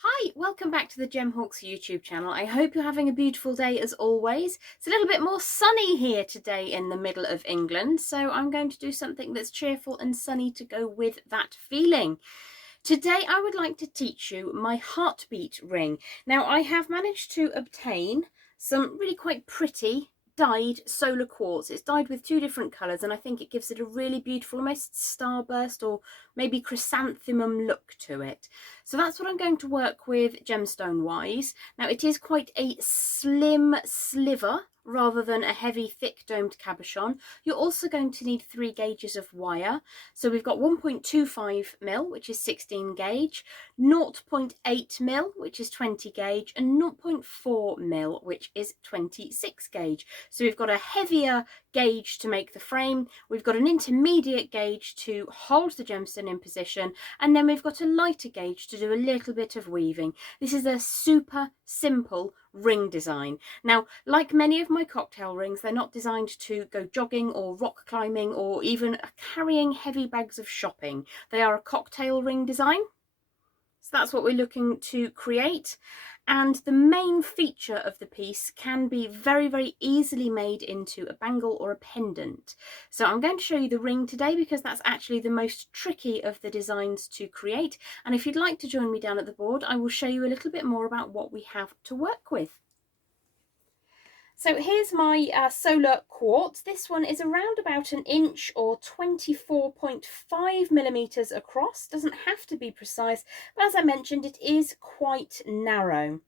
Hi, welcome back to the Gemhawks YouTube channel. I hope you're having a beautiful day as always. It's a little bit more sunny here today in the middle of England, so I'm going to do something that's cheerful and sunny to go with that feeling. Today I would like to teach you my heartbeat ring. Now I have managed to obtain some really quite pretty dyed solar quartz. It's dyed with two different colours and I think it gives it a really beautiful, almost starburst or maybe chrysanthemum look to it. So that's what I'm going to work with gemstone wise. Now it is quite a slim sliver rather than a heavy thick domed cabochon. You're also going to need 3 gauges of wire. So we've got 1.25mm, which is 16 gauge, 0.8mm, which is 20 gauge, and 0.4mm, which is 26 gauge. So we've got a heavier gauge to make the frame, we've got an intermediate gauge to hold the gemstone in position, and then we've got a lighter gauge to do a little bit of weaving. This is a super simple ring design. Now, like many of my cocktail rings, they're not designed to go jogging or rock climbing or even carrying heavy bags of shopping. They are a cocktail ring design. So that's what we're looking to create. And the main feature of the piece can be very, very easily made into a bangle or a pendant. So I'm going to show you the ring today because that's actually the most tricky of the designs to create. And if you'd like to join me down at the board, I will show you a little bit more about what we have to work with. So here's my solar quartz. This one is around about 1 inch or 24.5mm across. Doesn't have to be precise, but as I mentioned, it is quite narrow.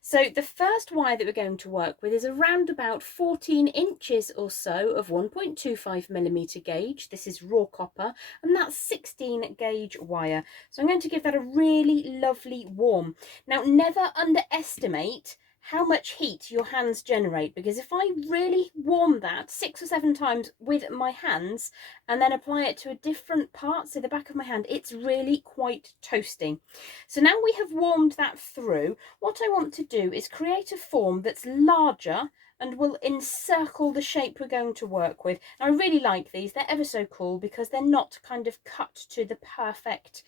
So the first wire that we're going to work with is around about 14 inches or so of 1.25mm gauge. This is raw copper, and that's 16 gauge wire. So I'm going to give that a really lovely warm. Now, never underestimate how much heat your hands generate, because if I really warm that 6 or 7 times with my hands and then apply it to a different part, so the back of my hand, it's really quite toasty. So now we have warmed that through, what I want to do is create a form that's larger and will encircle the shape we're going to work with. Now, I really like these. They're ever so cool because they're not kind of cut to the perfect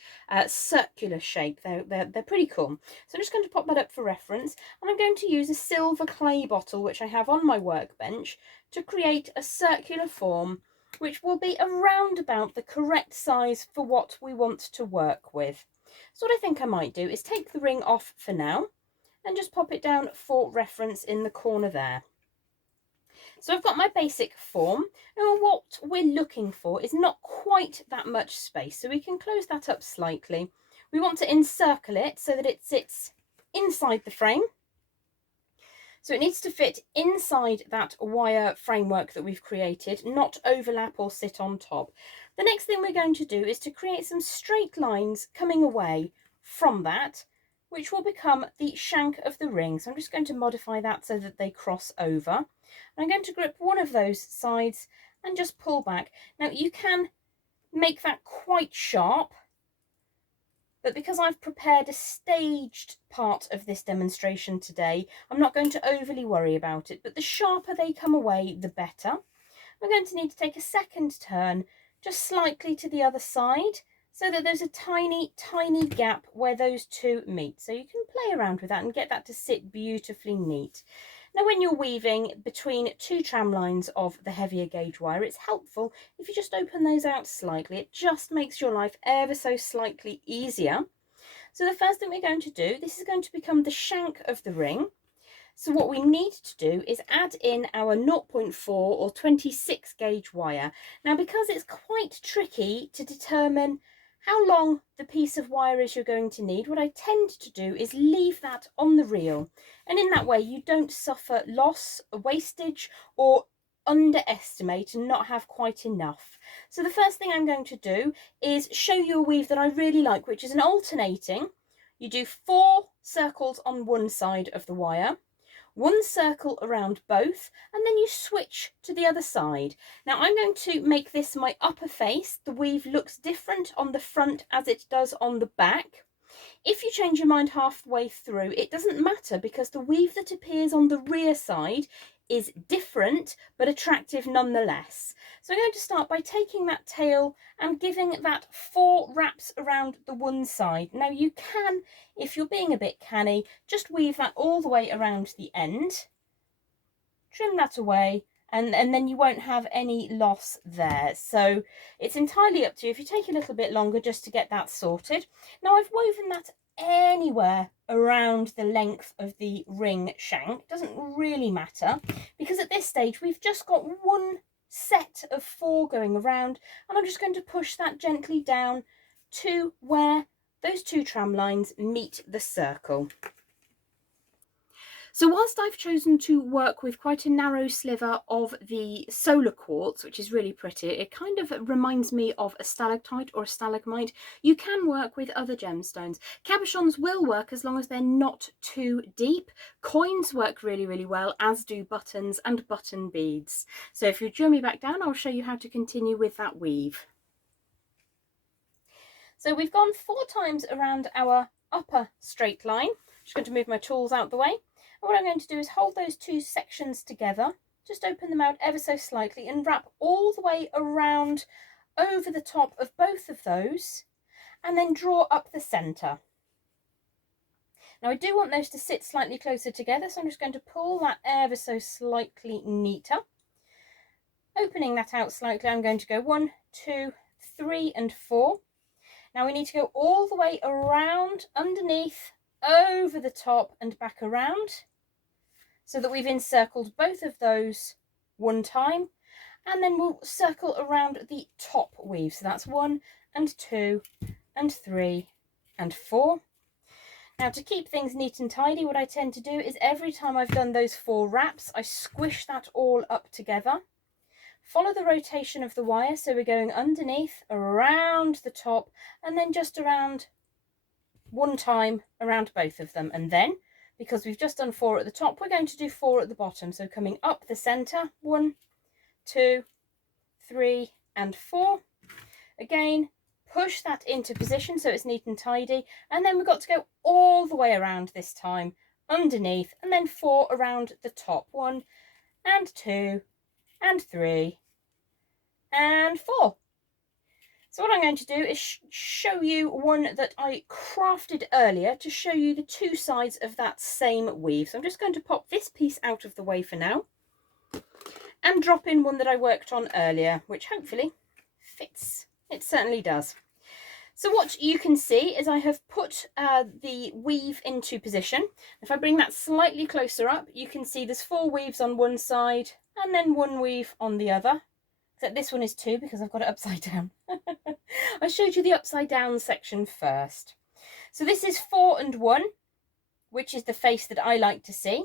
circular shape. They're pretty cool. So I'm just going to pop that up for reference, and I'm going to use a silver clay bottle which I have on my workbench to create a circular form which will be around about the correct size for what we want to work with. So what I think I might do is take the ring off for now and just pop it down for reference in the corner there. So I've got my basic form, and what we're looking for is not quite that much space, so we can close that up slightly. We want to encircle it so that it sits inside the frame. So it needs to fit inside that wire framework that we've created, not overlap or sit on top. The next thing we're going to do is to create some straight lines coming away from that, which will become the shank of the ring. So I'm just going to modify that so that they cross over. I'm going to grip one of those sides and just pull back. Now you can make that quite sharp, but because I've prepared a staged part of this demonstration today, I'm not going to overly worry about it, but the sharper they come away, the better. We're going to need to take a second turn just slightly to the other side so that there's a tiny, tiny gap where those two meet. So you can play around with that and get that to sit beautifully neat. Now, when you're weaving between 2 tram lines of the heavier gauge wire, it's helpful if you just open those out slightly. It just makes your life ever so slightly easier. So the first thing we're going to do, this is going to become the shank of the ring. So what we need to do is add in our 0.4 or 26 gauge wire. Now, because it's quite tricky to determine how long the piece of wire is you're going to need, what I tend to do is leave that on the reel. And in that way, you don't suffer loss, wastage, or underestimate and not have quite enough. So the first thing I'm going to do is show you a weave that I really like, which is an alternating. You do 4 circles on one side of the wire, 1 circle around both, and then you switch to the other side. Now I'm going to make this my upper face. The weave looks different on the front as it does on the back. If you change your mind halfway through, it doesn't matter because the weave that appears on the rear side is different but attractive nonetheless. So I'm going to start by taking that tail and giving that 4 wraps around the one side. Now you can, if you're being a bit canny, just weave that all the way around the end, trim that away, and then you won't have any loss there. So it's entirely up to you if you take a little bit longer just to get that sorted. Now I've woven that anywhere around the length of the ring shank. It doesn't really matter, because at this stage we've just got one set of 4 going around, and I'm just going to push that gently down to where those 2 tram lines meet the circle. So whilst I've chosen to work with quite a narrow sliver of the Solar Quartz, which is really pretty, it kind of reminds me of a stalactite or a stalagmite, you can work with other gemstones. Cabochons will work as long as they're not too deep. Coins work really, really well, as do buttons and button beads. So if you draw me back down, I'll show you how to continue with that weave. So we've gone 4 times around our upper straight line. I'm just going to move my tools out the way. What I'm going to do is hold those 2 sections together, just open them out ever so slightly and wrap all the way around over the top of both of those, and then draw up the centre. Now I do want those to sit slightly closer together, so I'm just going to pull that ever so slightly neater. Opening that out slightly, I'm going to go 1, 2, 3 and 4. Now we need to go all the way around, underneath, over the top and back around, so that we've encircled both of those one time, and then we'll circle around the top weave. So that's 1 and 2 and 3 and 4. Now to keep things neat and tidy, what I tend to do is every time I've done those 4 wraps, I squish that all up together. Follow the rotation of the wire, so we're going underneath, around the top, and then just around one time around both of them. And then, because we've just done 4 at the top, we're going to do 4 at the bottom. So coming up the centre, 1, 2, 3 and 4. Again, push that into position so it's neat and tidy, and then we've got to go all the way around this time, underneath, and then 4 around the top. 1 and 2 and 3 and 4. So what I'm going to do is show you one that I crafted earlier to show you the 2 sides of that same weave. So I'm just going to pop this piece out of the way for now and drop in one that I worked on earlier, which hopefully fits. It certainly does. So what you can see is I have put the weave into position. If I bring that slightly closer up, you can see there's 4 weaves on one side and then 1 weave on the other. Except this one is 2 because I've got it upside down. I showed you the upside down section first. So this is 4 and 1, which is the face that I like to see.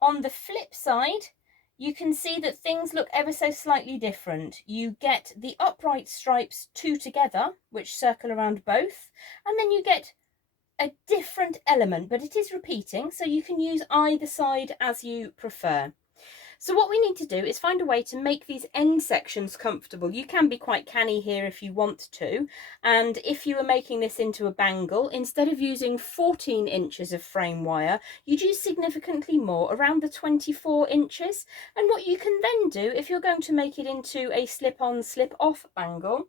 On the flip side, you can see that things look ever so slightly different. You get the upright stripes 2 together, which circle around both, and then you get a different element, but it is repeating, so you can use either side as you prefer. So what we need to do is find a way to make these end sections comfortable. You can be quite canny here if you want to, and if you were making this into a bangle, instead of using 14 inches of frame wire, you'd use significantly more, around the 24 inches. And what you can then do, if you're going to make it into a slip-on, slip-off bangle,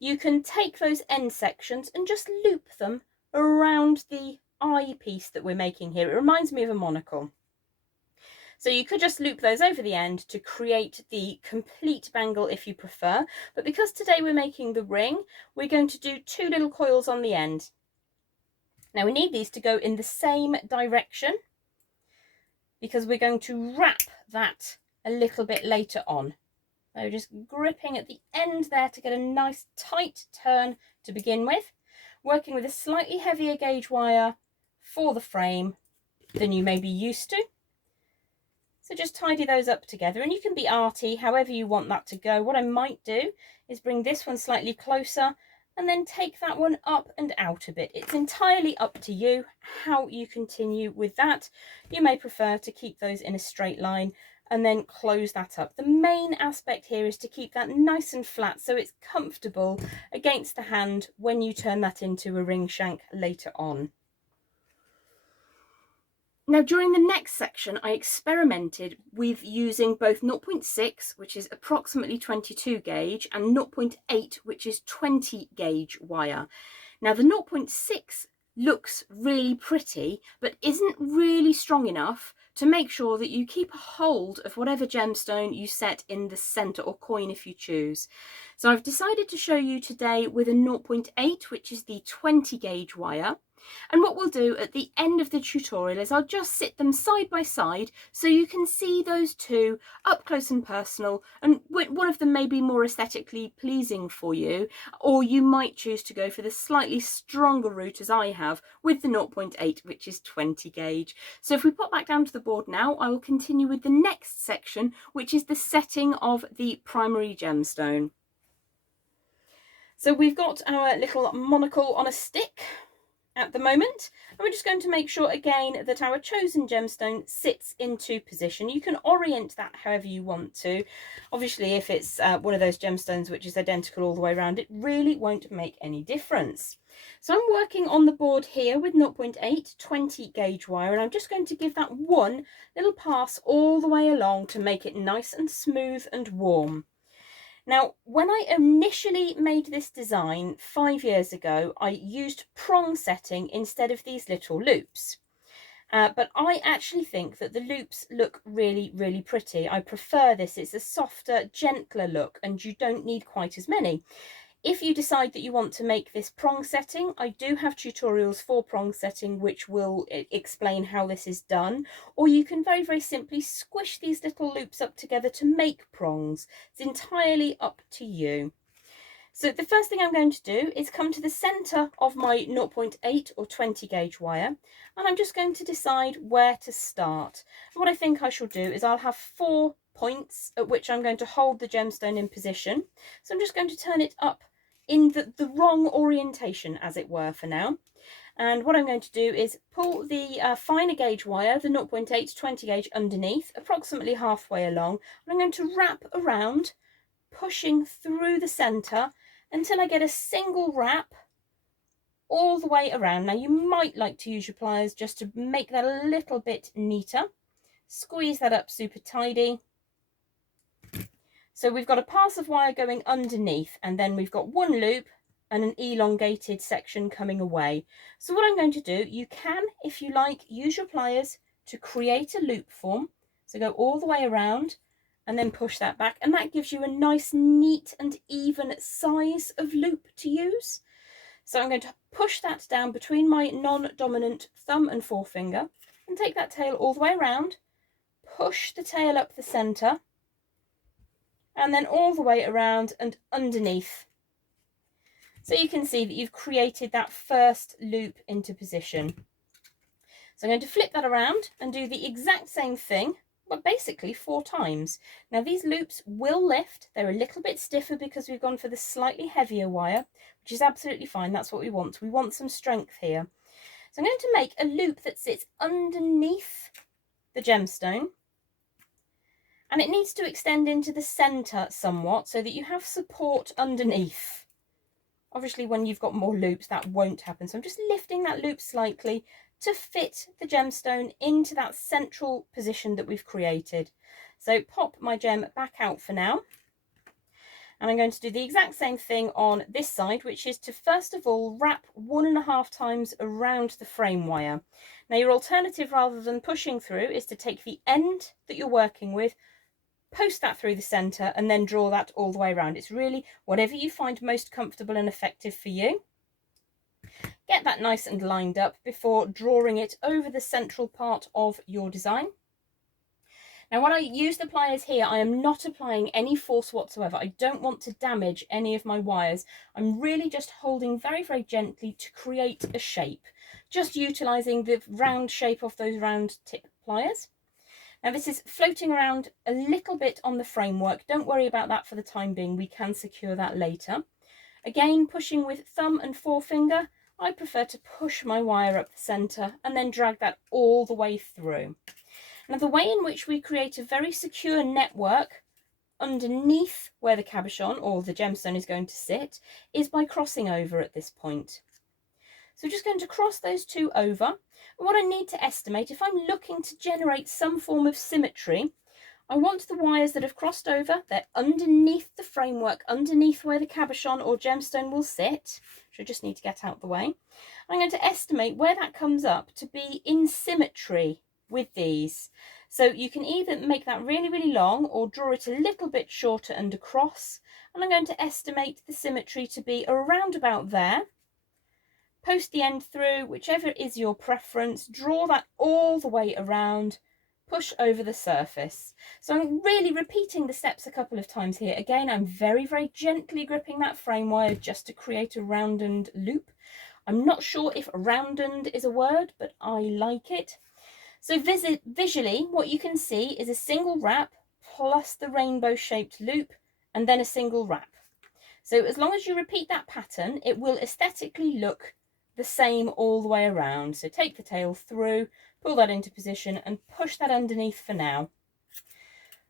you can take those end sections and just loop them around the eye piece that we're making here. It reminds me of a monocle. So you could just loop those over the end to create the complete bangle if you prefer. But because today we're making the ring, we're going to do 2 little coils on the end. Now we need these to go in the same direction because we're going to wrap that a little bit later on. So just gripping at the end there to get a nice tight turn to begin with. Working with a slightly heavier gauge wire for the frame than you may be used to. So just tidy those up together, and you can be arty however you want that to go. What I might do is bring this one slightly closer and then take that one up and out a bit. It's entirely up to you how you continue with that. You may prefer to keep those in a straight line and then close that up. The main aspect here is to keep that nice and flat so it's comfortable against the hand when you turn that into a ring shank later on. Now, during the next section, I experimented with using both 0.6, which is approximately 22 gauge, and 0.8, which is 20 gauge wire. Now, the 0.6 looks really pretty, but isn't really strong enough to make sure that you keep a hold of whatever gemstone you set in the center, or coin if you choose. So I've decided to show you today with a 0.8, which is the 20 gauge wire. And what we'll do at the end of the tutorial is I'll just sit them side by side so you can see those two up close and personal, and one of them may be more aesthetically pleasing for you, or you might choose to go for the slightly stronger route as I have with the 0.8, which is 20 gauge. So if we pop back down to the board now, I will continue with the next section, which is the setting of the primary gemstone. So we've got our little monocle on a stick at the moment, and we're just going to make sure again that our chosen gemstone sits into position. You can orient that however you want to. Obviously, if it's one of those gemstones which is identical all the way around, it really won't make any difference. So I'm working on the board here with 0.8 20 gauge wire, and I'm just going to give that one little pass all the way along to make it nice and smooth and warm. Now, when I initially made this design 5 years ago, I used prong setting instead of these little loops. But I actually think that the loops look really, really pretty. I prefer this. It's a softer, gentler loop, and you don't need quite as many. If you decide that you want to make this prong setting, I do have tutorials for prong setting which will explain how this is done, or you can very, very simply squish these little loops up together to make prongs. It's entirely up to you. So the first thing I'm going to do is come to the center of my 0.8 or 20 gauge wire, and I'm just going to decide where to start. What I think I shall do is I'll have 4 points at which I'm going to hold the gemstone in position. So I'm just going to turn it up in the wrong orientation, as it were, for now. And what I'm going to do is pull the finer gauge wire, the 0.8 20 gauge, underneath, approximately halfway along, and I'm going to wrap around, pushing through the center until I get a single wrap all the way around. Now, you might like to use your pliers just to make that a little bit neater. Squeeze that up super tidy. So we've got a pass of wire going underneath, and then we've got one loop and an elongated section coming away. So what I'm going to do, you can, if you like, use your pliers to create a loop form. So go all the way around and then push that back, and that gives you a nice, neat and even size of loop to use. So I'm going to push that down between my non-dominant thumb and forefinger and take that tail all the way around, push the tail up the center, and then all the way around and underneath. So you can see that you've created that first loop into position. So I'm going to flip that around and do the exact same thing, but basically 4 times. Now these loops will lift. They're a little bit stiffer because we've gone for the slightly heavier wire, which is absolutely fine. That's what we want. We want some strength here. So I'm going to make a loop that sits underneath the gemstone, and it needs to extend into the center somewhat so that you have support underneath. Obviously, when you've got more loops, that won't happen. So I'm just lifting that loop slightly to fit the gemstone into that central position that we've created. So pop my gem back out for now. And I'm going to do the exact same thing on this side, which is to first of all wrap 1.5 times around the frame wire. Now your alternative, rather than pushing through, is to take the end that you're working with, post that through the center, and then draw that all the way around. It's really whatever you find most comfortable and effective for you. Get that nice and lined up before drawing it over the central part of your design. Now when I use the pliers here, I am not applying any force whatsoever. I don't want to damage any of my wires. I'm really just holding very, very gently to create a shape, just utilizing the round shape of those round tip pliers. Now this is floating around a little bit on the framework. Don't worry about that for the time being. We can secure that later. Again, pushing with thumb and forefinger. I prefer to push my wire up the center and then drag that all the way through. Now the way in which we create a very secure network underneath where the cabochon or the gemstone is going to sit is by crossing over at this point. So we're just going to cross those two over. And what I need to estimate, if I'm looking to generate some form of symmetry, I want the wires that have crossed over, they're underneath the framework, underneath where the cabochon or gemstone will sit, which I just need to get out the way. I'm going to estimate where that comes up to be in symmetry with these. So you can either make that really, really long or draw it a little bit shorter and across. And I'm going to estimate the symmetry to be around about there. Post the end through, whichever is your preference, draw that all the way around, push over the surface. So I'm really repeating the steps a couple of times here. Again, I'm very, very gently gripping that frame wire just to create a rounded loop. I'm not sure if rounded is a word, but I like it. So visually, what you can see is a single wrap plus the rainbow shaped loop and then a single wrap. So as long as you repeat that pattern, it will aesthetically look the same all the way around. So take the tail through, pull that into position and push that underneath for now.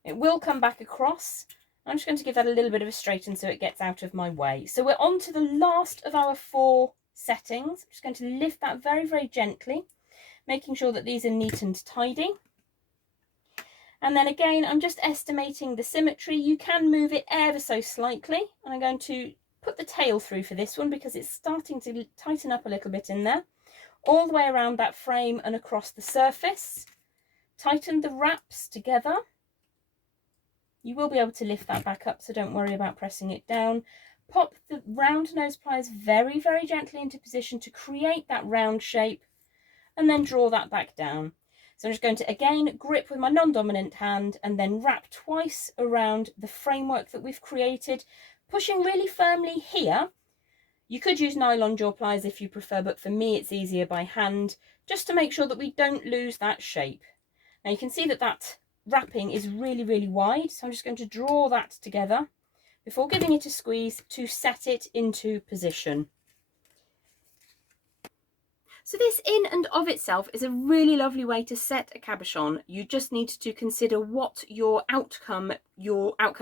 It will come back across. I'm just going to give that a little bit of a straighten so it gets out of my way. So we're on to the last of our 4 settings. I'm just going to lift that very, very gently, making sure that these are neat and tidy. And then again, I'm just estimating the symmetry. You can move it ever so slightly. And I'm going to put the tail through for this one because it's starting to tighten up a little bit in there. All the way around that frame and across the surface. Tighten the wraps together. You will be able to lift that back up, so don't worry about pressing it down. Pop the round nose pliers very, very gently into position to create that round shape and then draw that back down. So I'm just going to again grip with my non-dominant hand and then wrap twice around the framework that we've created, pushing really firmly here. You could use nylon jaw pliers if you prefer, but for me it's easier by hand, just to make sure that we don't lose that shape. Now you can see that that wrapping is really, really wide, so I'm just going to draw that together before giving it a squeeze to set it into position. So this in and of itself is a really lovely way to set a cabochon. You just need to consider what your outcome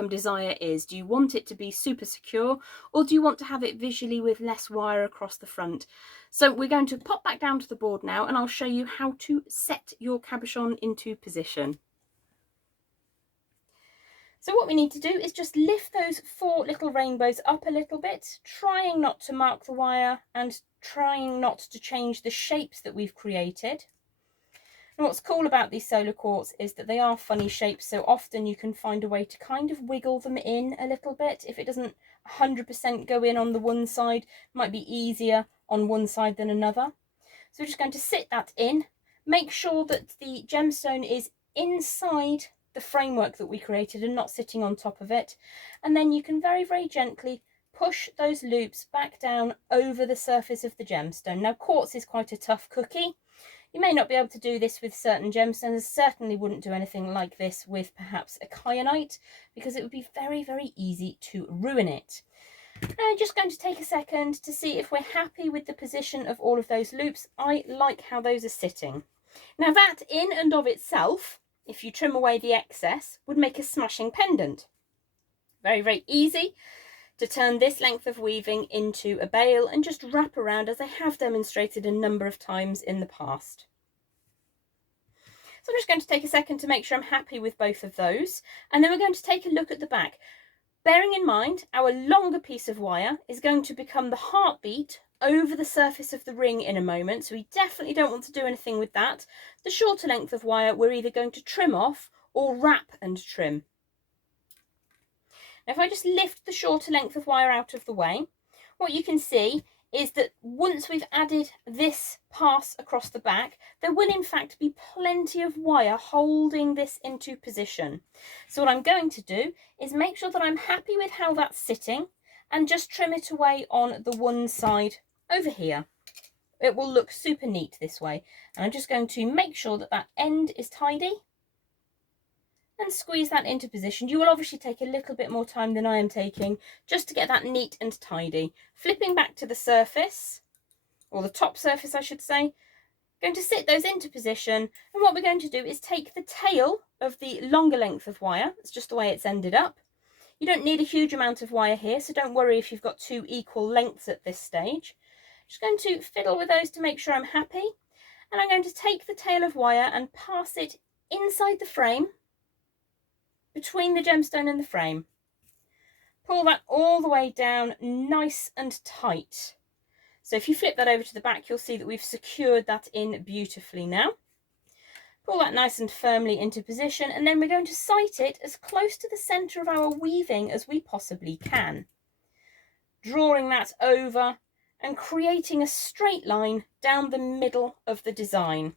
desire is. Do you want it to be super secure, or do you want to have it visually with less wire across the front? So we're going to pop back down to the board now and I'll show you how to set your cabochon into position. So what we need to do is just lift those 4 little rainbows up a little bit, trying not to mark the wire and trying not to change the shapes that we've created. And what's cool about these solar quartz is that they are funny shapes, so often you can find a way to kind of wiggle them in a little bit. If it doesn't 100% go in on the one side, it might be easier on one side than another. So we're just going to sit that in, make sure that the gemstone is inside the framework that we created and not sitting on top of it, and then you can very, very gently push those loops back down over the surface of the gemstone. Now quartz is quite a tough cookie. You may not be able to do this with certain gemstones. Certainly wouldn't do anything like this with perhaps a kyanite because it would be very, very easy to ruin it. Now I'm just going to take a second to see if we're happy with the position of all of those loops. I like how those are sitting. Now that in and of itself, if you trim away the excess, would make a smashing pendant. Very, very easy to turn this length of weaving into a bail and just wrap around, as I have demonstrated a number of times in the past. So I'm just going to take a second to make sure I'm happy with both of those, and then we're going to take a look at the back. Bearing in mind our longer piece of wire is going to become the heartbeat over the surface of the ring in a moment, so we definitely don't want to do anything with that. The shorter length of wire we're either going to trim off or wrap and trim. Now if I just lift the shorter length of wire out of the way, what you can see is that once we've added this pass across the back, there will in fact be plenty of wire holding this into position. So what I'm going to do is make sure that I'm happy with how that's sitting and just trim it away on the one side over here. It will look super neat this way. And I'm just going to make sure that that end is tidy and squeeze that into position. You will obviously take a little bit more time than I am taking just to get that neat and tidy. Flipping back to the surface, or the top surface I should say, going to sit those into position, and what we're going to do is take the tail of the longer length of wire. It's just the way it's ended up. You don't need a huge amount of wire here, so don't worry if you've got 2 equal lengths at this stage. Just going to fiddle with those to make sure I'm happy. And I'm going to take the tail of wire and pass it inside the frame, between the gemstone and the frame. Pull that all the way down nice and tight. So if you flip that over to the back, you'll see that we've secured that in beautifully now. Pull that nice and firmly into position, and then we're going to sight it as close to the centre of our weaving as we possibly can. Drawing that over and creating a straight line down the middle of the design.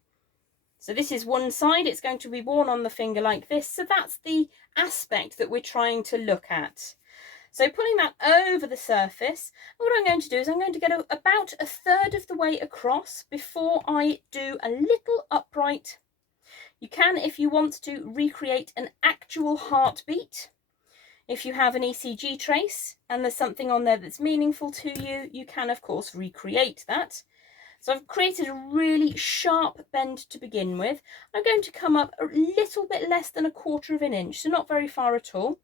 So this is one side, it's going to be worn on the finger like this, so that's the aspect that we're trying to look at. So pulling that over the surface, what I'm going to do is I'm going to get about a third of the way across before I do a little upright. You can, if you want to, recreate an actual heartbeat. If you have an ECG trace and there's something on there that's meaningful to you, you can of course recreate that. So I've created a really sharp bend to begin with. I'm going to come up a little bit less than 1/4 of an inch, so not very far at all.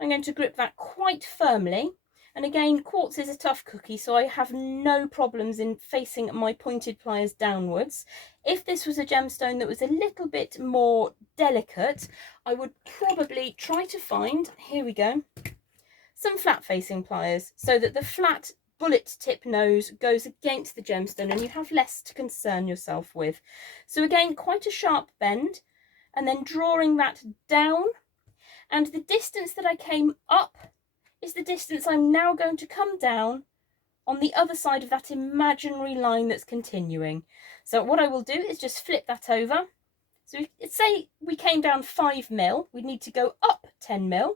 I'm going to grip that quite firmly. And again, quartz is a tough cookie, so I have no problems in facing my pointed pliers downwards. If this was a gemstone that was a little bit more delicate, I would probably try to find, here we go, some flat facing pliers so that the flat bullet tip nose goes against the gemstone and you have less to concern yourself with. So again, quite a sharp bend, and then drawing that down, and the distance that I came up is the distance I'm now going to come down on the other side of that imaginary line that's continuing. So what I will do is just flip that over. So say we came down 5 mil, we'd need to go up 10 mil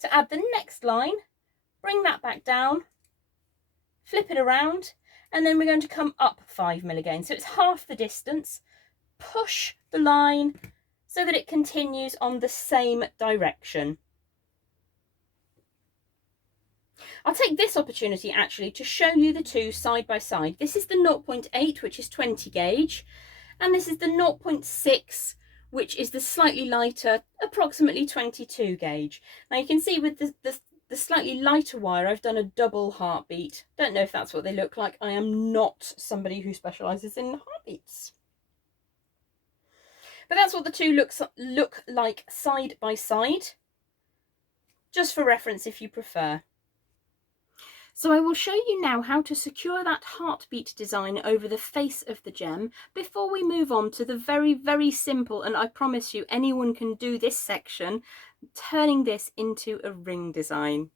to add the next line, bring that back down, flip it around, and then we're going to come up 5 mil again. So it's half the distance. Push the line so that it continues on the same direction. I'll take this opportunity actually to show you the two side by side. This is the 0.8, which is 20 gauge, and this is the 0.6, which is the slightly lighter, approximately 22 gauge. Now you can see with the slightly lighter wire, I've done a double heartbeat. Don't know if that's what they look like. I am not somebody who specialises in heartbeats. But that's what the two look like side by side, just for reference if you prefer. So I will show you now how to secure that heartbeat design over the face of the gem before we move on to the very, very simple, and I promise you anyone can do this section, turning this into a ring design.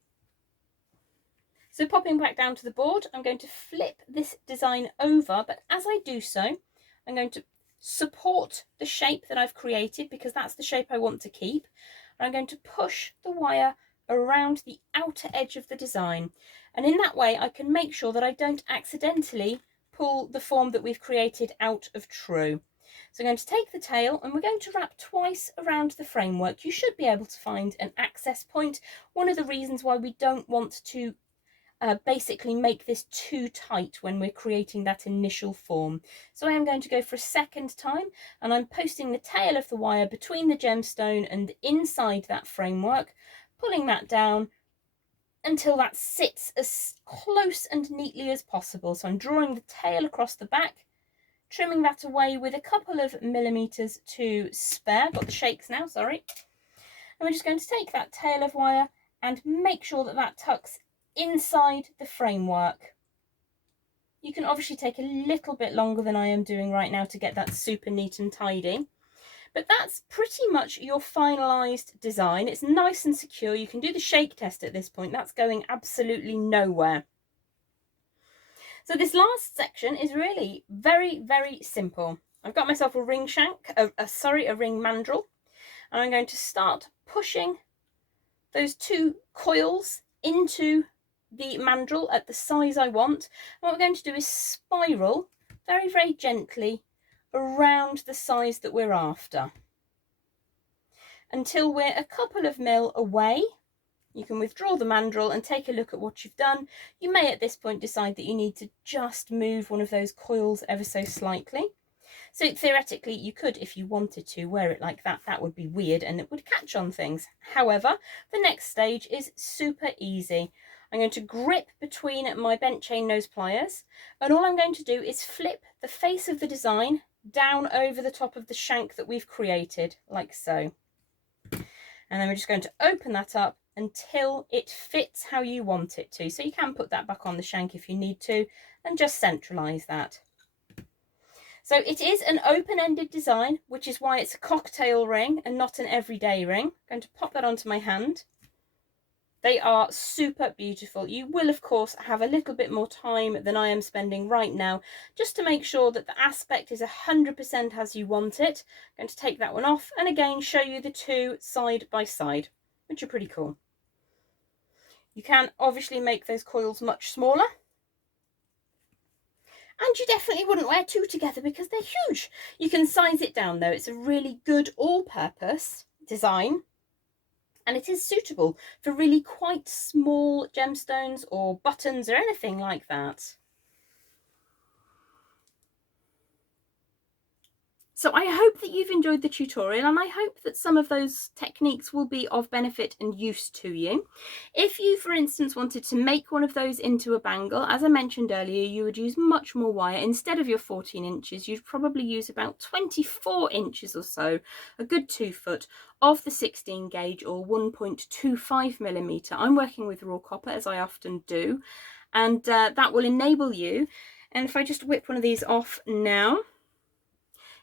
So popping back down to the board, I'm going to flip this design over, but as I do so, I'm going to support the shape that I've created because that's the shape I want to keep. And I'm going to push the wire around the outer edge of the design, and in that way I can make sure that I don't accidentally pull the form that we've created out of true. So I'm going to take the tail and we're going to wrap twice around the framework. You should be able to find an access point. One of the reasons why we don't want to basically make this too tight when we're creating that initial form. So I am going to go for a second time, and I'm posting the tail of the wire between the gemstone and inside that framework, pulling that down until that sits as close and neatly as possible. So I'm drawing the tail across the back, trimming that away with a couple of millimeters to spare. Got the shakes now, sorry. And we're just going to take that tail of wire and make sure that that tucks inside the framework. You can obviously take a little bit longer than I am doing right now to get that super neat and tidy. But that's pretty much your finalised design. It's nice and secure. You can do the shake test at this point. That's going absolutely nowhere. So this last section is really very, very simple. I've got myself a ring shank, a ring mandrel. And I'm going to start pushing those two coils into the mandrel at the size I want. And what we're going to do is spiral very, very gently around the size that we're after until we're a couple of mil away. You can withdraw the mandrel and take a look at what you've done. You may at this point decide that you need to just move one of those coils ever so slightly. So theoretically you could, if you wanted to, wear it like that. That would be weird and it would catch on things. However, the next stage is super easy. I'm going to grip between my bent chain nose pliers, and all I'm going to do is flip the face of the design down over the top of the shank that we've created, like so. And then we're just going to open that up until it fits how you want it to. So you can put that back on the shank if you need to, and just centralise that. So it is an open-ended design, which is why it's a cocktail ring and not an everyday ring. I'm going to pop that onto my hand. They are super beautiful. You will, of course, have a little bit more time than I am spending right now, just to make sure that the aspect is 100% as you want it. I'm going to take that one off and again show you the two side by side, which are pretty cool. You can obviously make those coils much smaller. And you definitely wouldn't wear two together because they're huge. You can size it down though. It's a really good all-purpose design. And it is suitable for really quite small gemstones or buttons or anything like that. So I hope that you've enjoyed the tutorial, and I hope that some of those techniques will be of benefit and use to you. If you, for instance, wanted to make one of those into a bangle, as I mentioned earlier, you would use much more wire. Instead of your 14 inches, you'd probably use about 24 inches or so, a good 2 foot of the 16 gauge or 1.25 millimeter. I'm working with raw copper, as I often do, and that will enable you. And if I just whip one of these off now,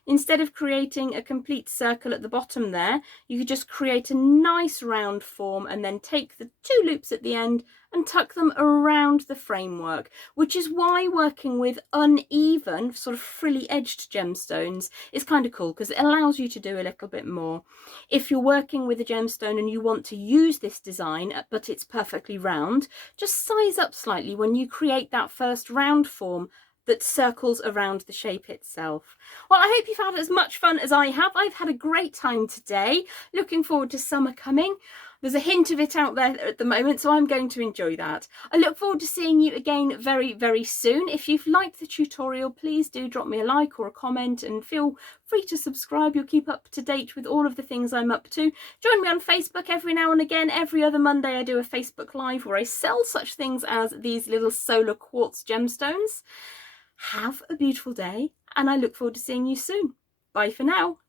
instead of creating a complete circle at the bottom there, you could just create a nice round form and then take the 2 loops at the end and tuck them around the framework, which is why working with uneven, sort of frilly edged gemstones is kind of cool, because it allows you to do a little bit more. If you're working with a gemstone and you want to use this design, but it's perfectly round, just size up slightly when you create that first round form that circles around the shape itself. Well, I hope you've had as much fun as I have. I've had a great time today. Looking forward to summer coming. There's a hint of it out there at the moment, so I'm going to enjoy that. I look forward to seeing you again very, very soon. If you've liked the tutorial, please do drop me a like or a comment, and feel free to subscribe. You'll keep up to date with all of the things I'm up to. Join me on Facebook every now and again. Every other Monday I do a Facebook Live where I sell such things as these little solar quartz gemstones. Have a beautiful day, and I look forward to seeing you soon. Bye for now.